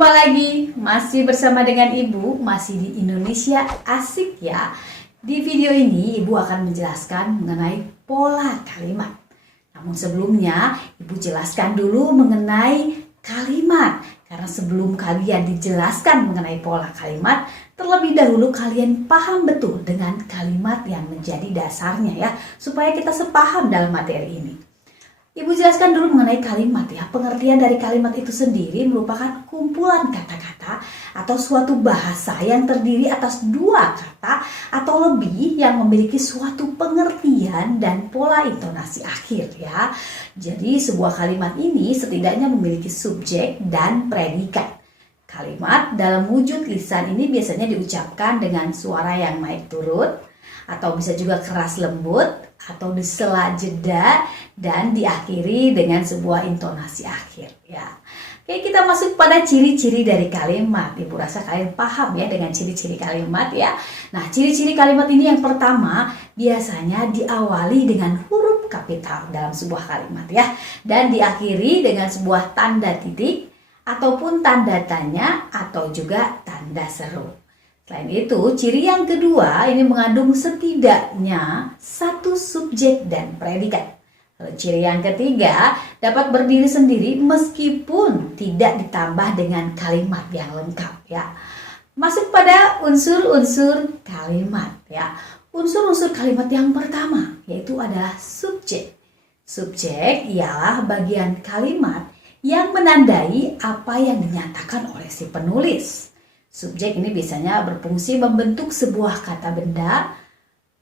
Jumpa lagi, masih bersama dengan Ibu, masih di Indonesia Asik ya. Di video ini Ibu akan menjelaskan mengenai pola kalimat. Namun sebelumnya Ibu jelaskan dulu mengenai kalimat. Karena sebelum kalian dijelaskan mengenai pola kalimat, terlebih dahulu kalian paham betul dengan kalimat yang menjadi dasarnya ya, supaya kita sepaham dalam materi ini. Ibu jelaskan dulu mengenai kalimat ya. Pengertian dari kalimat itu sendiri merupakan kumpulan kata-kata atau suatu bahasa yang terdiri atas dua kata atau lebih yang memiliki suatu pengertian dan pola intonasi akhir ya. Jadi sebuah kalimat ini setidaknya memiliki subjek dan predikat. Kalimat dalam wujud lisan ini biasanya diucapkan dengan suara yang naik turun atau bisa juga keras lembut atau di sela jeda dan diakhiri dengan sebuah intonasi akhir ya. Oke, kita masuk pada ciri-ciri dari kalimat. Ibu rasa kalian paham ya dengan ciri-ciri kalimat ya. Nah, ciri-ciri kalimat ini yang pertama biasanya diawali dengan huruf kapital dalam sebuah kalimat ya, dan diakhiri dengan sebuah tanda titik ataupun tanda tanya atau juga tanda seru. Selain itu, ciri yang kedua ini mengandung setidaknya satu subjek dan predikat. Lalu ciri yang ketiga dapat berdiri sendiri meskipun tidak ditambah dengan kalimat yang lengkap ya. Masuk pada unsur-unsur kalimat ya. Unsur-unsur kalimat yang pertama yaitu adalah subjek. Subjek ialah bagian kalimat yang menandai apa yang dinyatakan oleh si penulis. Subjek ini biasanya berfungsi membentuk sebuah kata benda,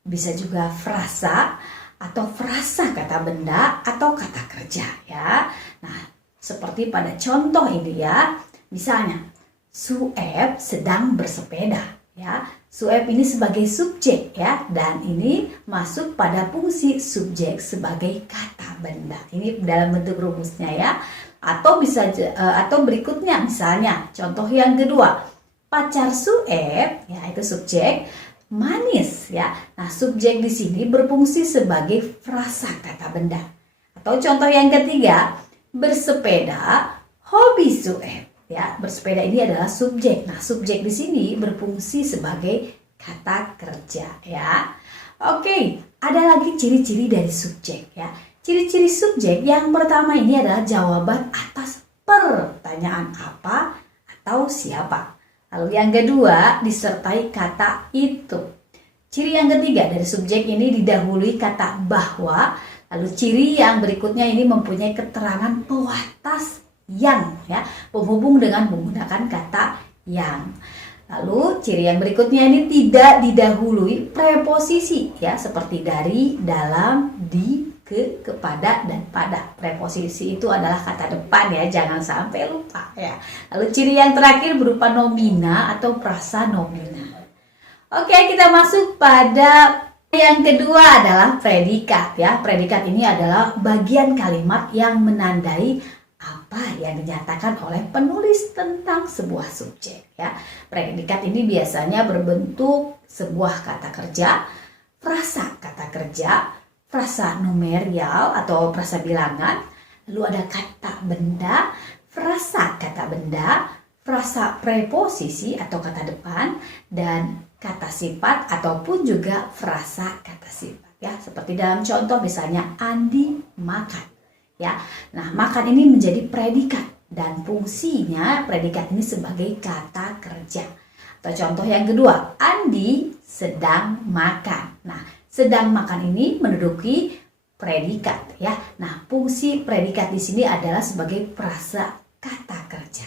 bisa juga frasa atau frasa kata benda atau kata kerja ya. Nah, seperti pada contoh ini ya. Misalnya, Sueb sedang bersepeda ya. Sueb ini sebagai subjek ya, dan ini masuk pada fungsi subjek sebagai kata benda. Ini dalam bentuk rumusnya ya. Atau bisa atau berikutnya misalnya contoh yang kedua, pacar Sueb ya, itu subjek, manis ya. Nah, subjek di sini berfungsi sebagai frasa kata benda. Atau contoh yang ketiga, bersepeda, hobi Sueb ya. Bersepeda ini adalah subjek. Nah, subjek di sini berfungsi sebagai kata kerja ya. Oke, ada lagi ciri-ciri dari subjek ya. Ciri-ciri subjek yang pertama ini adalah jawaban atas pertanyaan apa atau siapa. Lalu yang kedua disertai kata itu. Ciri yang ketiga dari subjek ini didahului kata bahwa. Lalu ciri yang berikutnya ini mempunyai keterangan pewatas yang ya, penghubung dengan menggunakan kata yang. Lalu ciri yang berikutnya ini tidak didahului preposisi ya, seperti dari, dalam, di, ke, kepada, dan pada. Preposisi itu adalah kata depan ya, jangan sampai lupa ya. Lalu ciri yang terakhir berupa nomina atau prasa nomina. Oke, kita masuk pada yang kedua adalah predikat ya. Predikat ini adalah bagian kalimat yang menandai apa yang dinyatakan oleh penulis tentang sebuah subjek ya. Predikat ini biasanya berbentuk sebuah kata kerja, frasa kata kerja, frasa numerial atau frasa bilangan, lalu ada kata benda, frasa kata benda, frasa preposisi atau kata depan, dan kata sifat ataupun juga frasa kata sifat ya. Seperti dalam contoh misalnya Andi makan ya. Nah, makan ini menjadi predikat dan fungsinya predikat ini sebagai kata kerja. Atau contoh yang kedua, Andi sedang makan. Nah, sedang makan ini menduduki predikat ya. Nah, fungsi predikat di sini adalah sebagai frasa kata kerja.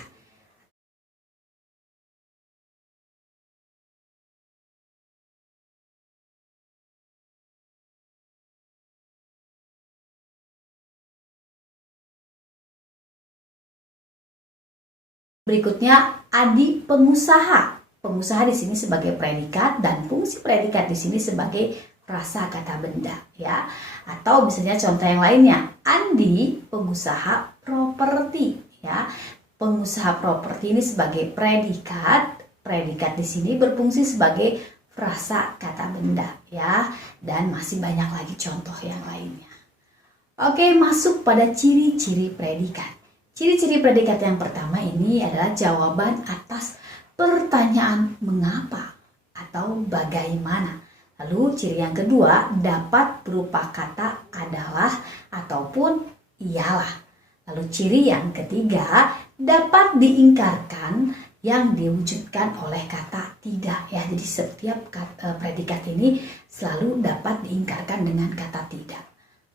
Berikutnya Adi pengusaha. Pengusaha di sini sebagai predikat dan fungsi predikat di sini sebagai frasa kata benda ya. Atau misalnya contoh yang lainnya, Andi pengusaha properti ya. Pengusaha properti ini sebagai predikat. Predikat di sini berfungsi sebagai frasa kata benda ya. Dan masih banyak lagi contoh yang lainnya. Oke, masuk pada ciri-ciri predikat. Ciri-ciri predikat yang pertama ini adalah jawaban atas pertanyaan mengapa atau bagaimana. Lalu ciri yang kedua dapat berupa kata adalah ataupun ialah. Lalu ciri yang ketiga dapat diingkarkan yang diwujudkan oleh kata tidak ya. Jadi setiap predikat ini selalu dapat diingkarkan dengan kata tidak.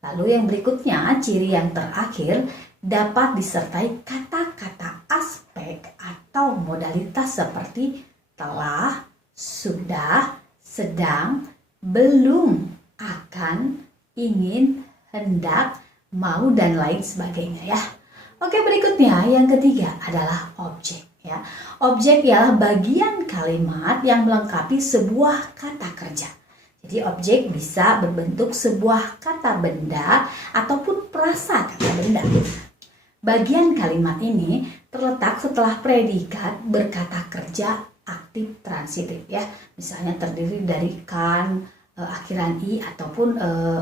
Lalu yang berikutnya, ciri yang terakhir dapat disertai kata-kata aspek atau modalitas seperti telah, sudah, sedang, belum, akan, ingin, hendak, mau, dan lain sebagainya ya. Oke, berikutnya yang ketiga adalah objek ya. Objek ialah bagian kalimat yang melengkapi sebuah kata kerja. Jadi objek bisa berbentuk sebuah kata benda ataupun prasa kata benda. Bagian kalimat ini terletak setelah predikat berkata kerja aktif transitif ya. Misalnya terdiri dari kan, akhiran i ataupun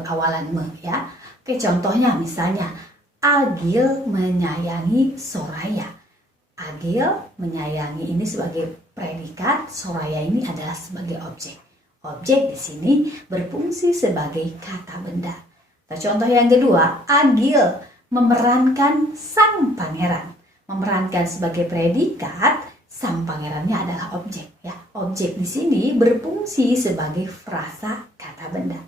awalan me ya. Oke, contohnya misalnya Agil menyayangi Soraya. Agil menyayangi ini sebagai predikat, Soraya ini adalah sebagai objek. Objek di sini berfungsi sebagai kata benda. Nah, contoh yang kedua, Agil memerankan sang pangeran. Memerankan sebagai predikat, sang pangerannya adalah objek ya. Objek di sini berfungsi sebagai frasa kata benda.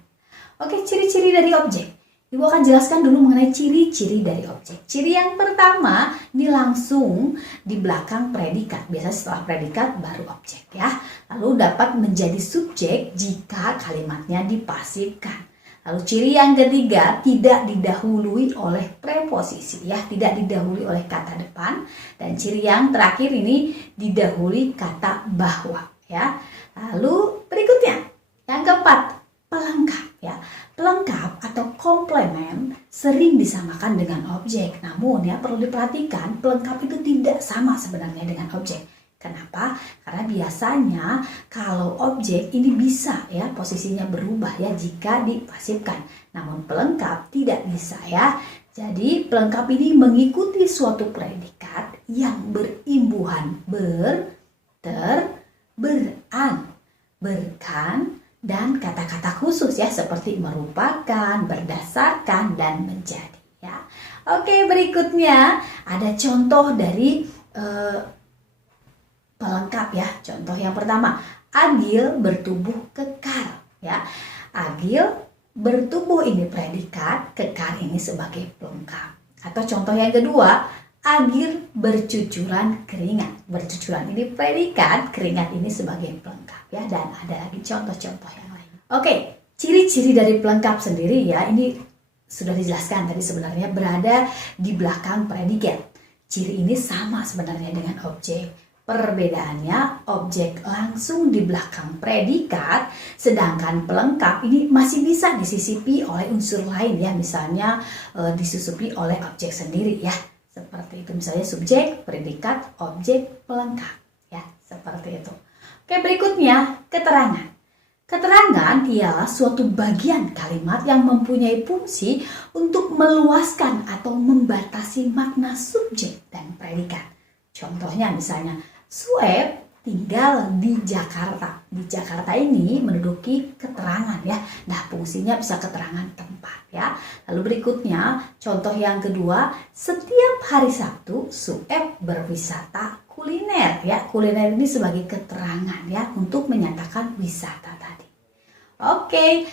Oke, ciri-ciri dari objek. Ibu akan jelaskan dulu mengenai ciri-ciri dari objek. Ciri yang pertama, ini langsung di belakang predikat. Biasanya setelah predikat baru objek ya. Lalu dapat menjadi subjek jika kalimatnya dipasifkan. Lalu ciri yang ketiga, tidak didahului oleh preposisi ya, tidak didahului oleh kata depan. Dan ciri yang terakhir ini didahului kata bahwa ya. Lalu berikutnya, yang keempat, pelengkap ya. Pelengkap atau komplement sering disamakan dengan objek. Namun ya perlu diperhatikan, pelengkap itu tidak sama sebenarnya dengan objek. Kenapa? Karena biasanya kalau objek ini bisa ya posisinya berubah ya jika dipasifkan. Namun pelengkap tidak bisa ya. Jadi pelengkap ini mengikuti suatu predikat yang berimbuhan ber, ter, beran, berkan, dan kata-kata khusus ya seperti merupakan, berdasarkan, dan menjadi ya. Oke, berikutnya ada contoh dari pelengkap ya. Contoh yang pertama, Agil bertubuh kekal ya. Agil bertubuh ini predikat, kekal ini sebagai pelengkap. Atau contoh yang kedua, Agil bercucuran keringat. Bercucuran ini predikat, keringat ini sebagai pelengkap ya. Dan ada lagi contoh-contoh yang lain. Oke, ciri-ciri dari pelengkap sendiri ya, ini sudah dijelaskan tadi sebenarnya berada di belakang predikat. Ciri ini sama sebenarnya dengan objek. Perbedaannya, objek langsung di belakang predikat, sedangkan pelengkap ini masih bisa disisipi oleh unsur lain ya. Misalnya disusupi oleh objek sendiri ya. Seperti itu, misalnya subjek, predikat, objek, pelengkap ya, seperti itu. Oke, berikutnya keterangan. Keterangan ialah suatu bagian kalimat yang mempunyai fungsi untuk meluaskan atau membatasi makna subjek dan predikat. Contohnya misalnya, Sueb tinggal di Jakarta. Di Jakarta ini menduduki keterangan ya. Nah, fungsinya bisa keterangan tempat ya. Lalu berikutnya, contoh yang kedua, setiap hari Sabtu Sueb berwisata kuliner ya. Kuliner ini sebagai keterangan ya untuk menyatakan wisata tadi. Oke,